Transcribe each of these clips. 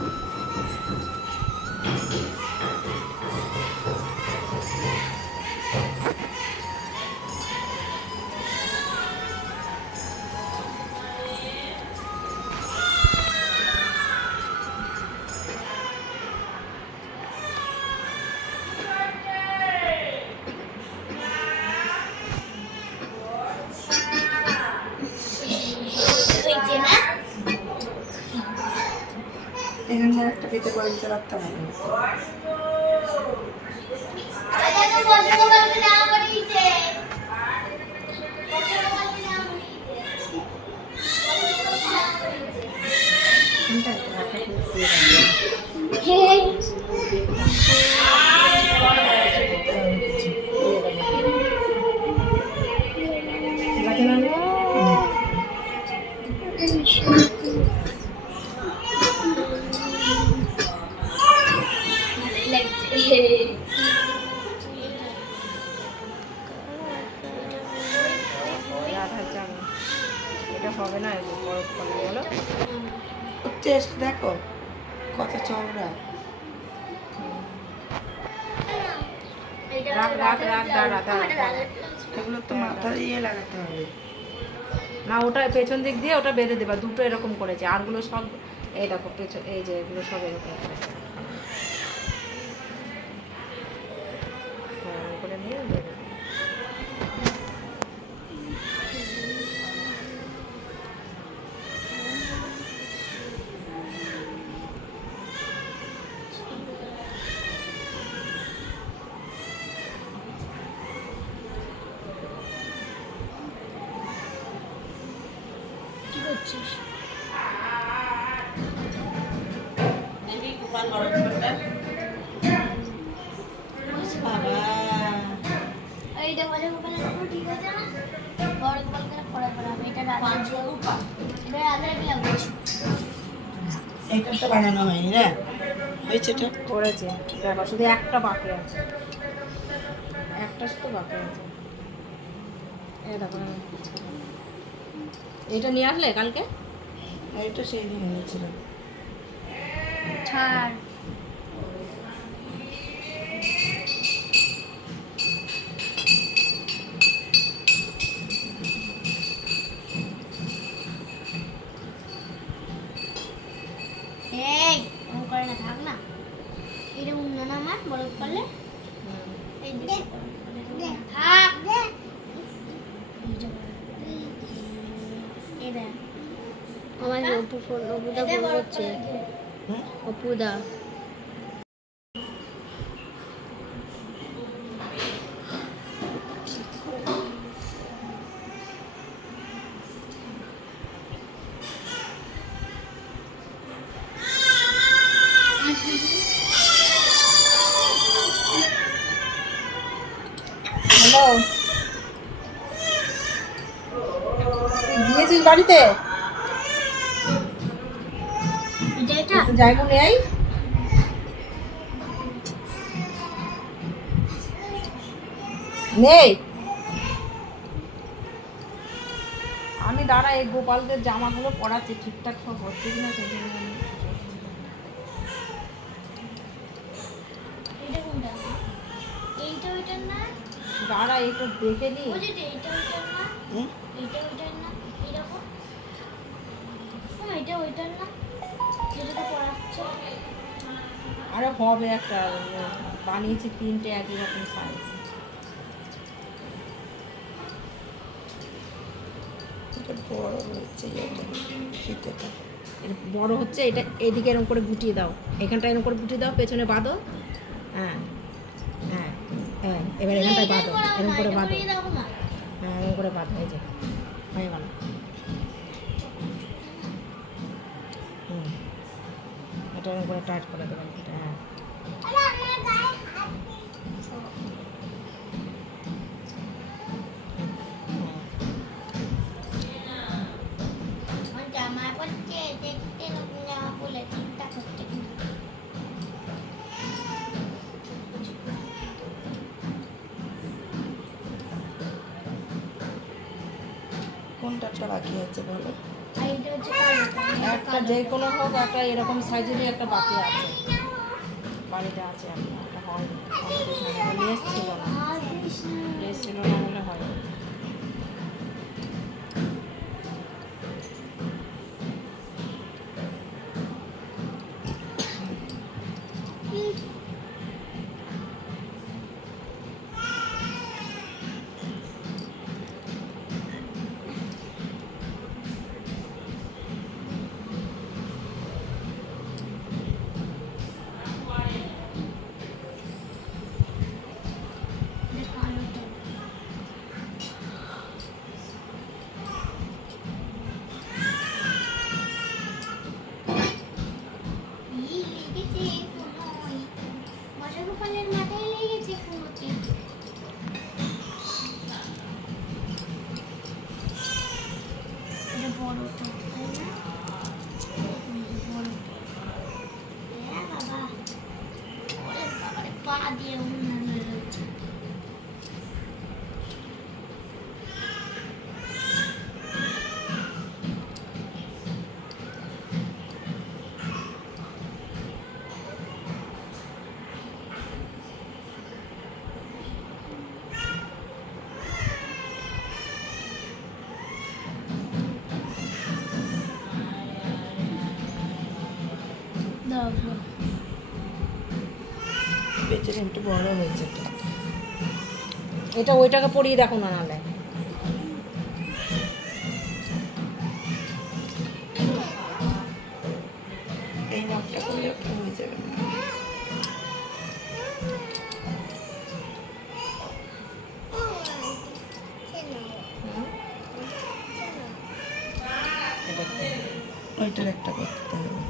確かに。এখানে একটা পেতে করে দিতে পারতাম আমি। আজকে বসে বলতে না পারিছে বসে বলতে না কোনটা একটা হাতে করে দিয়ে দাও। পারিছে লাগে না না? রাধা জানো এটা হবে না এরকম বরফ করলে বলো টেস্ট দেখো কত চওড়া। রাখ, রাখ, রাখ, দাঁড়া, দাঁড়া, দাঁড়া। এগুলো তো মাথা দিয়ে লাগাতে হবে। না ওটা পেছন দিক দিয়ে ওটা বেঁধে দেবা। দুটো এরকম করেছে। আরগুলো সব এই দেখো পেছন এই যে এগুলো সব এরকম করেছে হ্যাঁ, এরকম করে নিয়ে বেঁধে দেবে। কি করছিস? বাবা। এইটা বলে বলে ঠিক আছে না? বড় বল করে পড়া পড়া এটা কি লাগছে তো বানানো হয়নি না? হয়েছে এটা করেছে। দেখো শুধু একটা বাকি আছে। একটা শুধু বাকি আছে। এই দেখো এটা নিয়ে আসলে কালকে? এটা সেই দিন নিয়েছিলাম। ছাড়। আমার অপু ফোন অপুদা ফোন করছে। হুম? অপুদা বাড়িতে? এটা নেই? নেই? আমি দাঁড়া এই গোপালদের জামাগুলো পরাচ্ছি ঠিকঠাক সব হচ্ছে কিনা সেই জন্য দাঁড়া একটু দেখে নি। এইটা ওইটার না এইটা ওইটার না এটা ওইটার না? যেটাতে পড়াচ্ছে। আরে হবে একটা বানিয়েছি তিনটে একই রকম সাইজ বড় হচ্ছে বড় হচ্ছে এটা এইদিকে এরকম করে গুটিয়ে দাও। এখানটা এরকম করে গুটিয়ে দাও পেছনে বাঁধো। হ্যাঁ হ্যাঁ হ্যাঁ এবার এখানটায় বাঁধো এরকম করে বাঁধো। হ্যাঁ এরকম করে বাঁধো এই যে হয়ে গেল। এটা এরকম করে টাইট করে দেবেন। এটা হ্যাঁ। কোনটা বাকি আছে বলো? একটা যে কোনো হোক, একটা এরকম সাইজেরই একটা বাকি আছে। বাড়িতে আছে একটা একটা হয় এসেছিল ছিল না দিয়ে উন্নয়ন হয়ে রয়েছে দেখো পেছনে একটু বড় হয়েছে এটা। এটা ওইটাকে পরিয়ে দেখো না নাহলে এই করলে হয়ে যাবে। ওইটার একটা করতে হবে।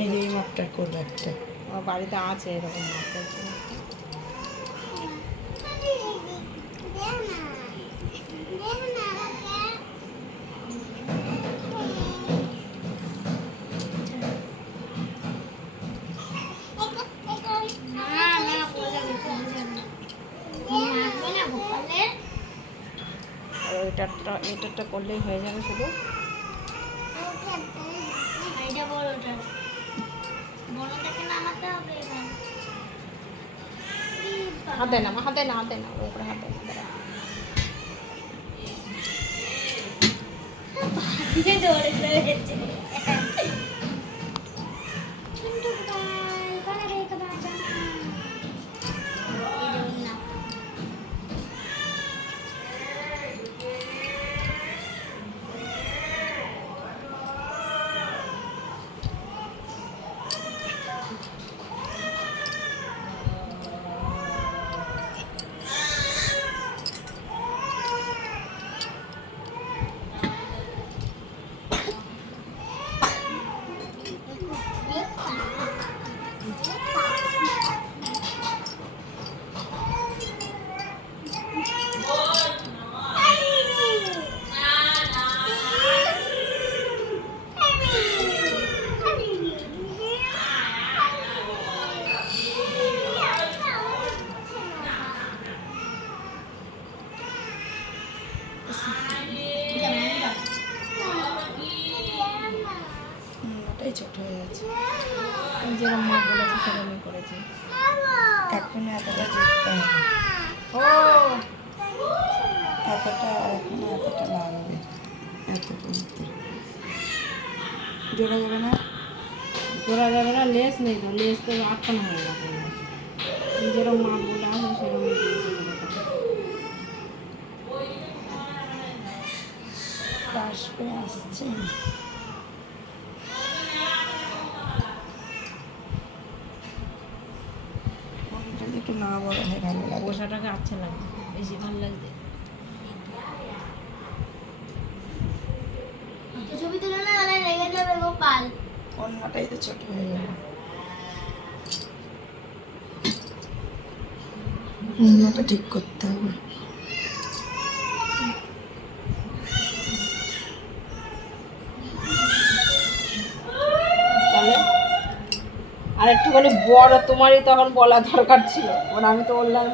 এই যে এই করবে একটা আমার বাড়িতে আছে এরকম ওইটারটা এটারটা করলেই হয়ে যাবে শুধু এইটা বড়টা বড়টাকে নামাতে হবে এবার এই বাবা। হাতে না হাতে না হাতে না ওপরে হাতে না দাঁড়া। দিয়ে দৌড়ে যেরকম মাপ বলেছি সেরকমই করেছি। এখন এতটা জিততে হবে ও! এতটা এখন এতটা লাগবে এত করতে জোড়া যাবে না? জোড়া যাবে না, লেস নেই তো, লেস তো আটকানো হয়ে গেছে। যেরকম মাপ বলে আসবে সেরকম আসবে, আসছে ওটা যদি একটু না বড় হয় ভালো লাগে। বসাটাকে আচ্ছা লাগছে বেশি ভালো লাগছে তো ছবি তুলে না রেগে যাবে গোপাল অন্যটাই তো ছোট হয়ে গেল। অন্যটা ঠিক করতে হবে তাহলে একটুখানি বড় তোমারই তখন বলা দরকার ছিল। মানে আমি তো বললাম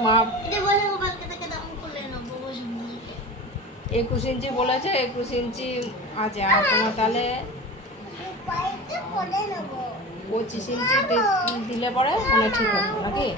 বসুন একুশ ইঞ্চি বলেছে একুশ ইঞ্চি আছে আর তোমার তাহলে পঁচিশ ইঞ্চি দিলে পরে মানে ঠিক হবে নাকি?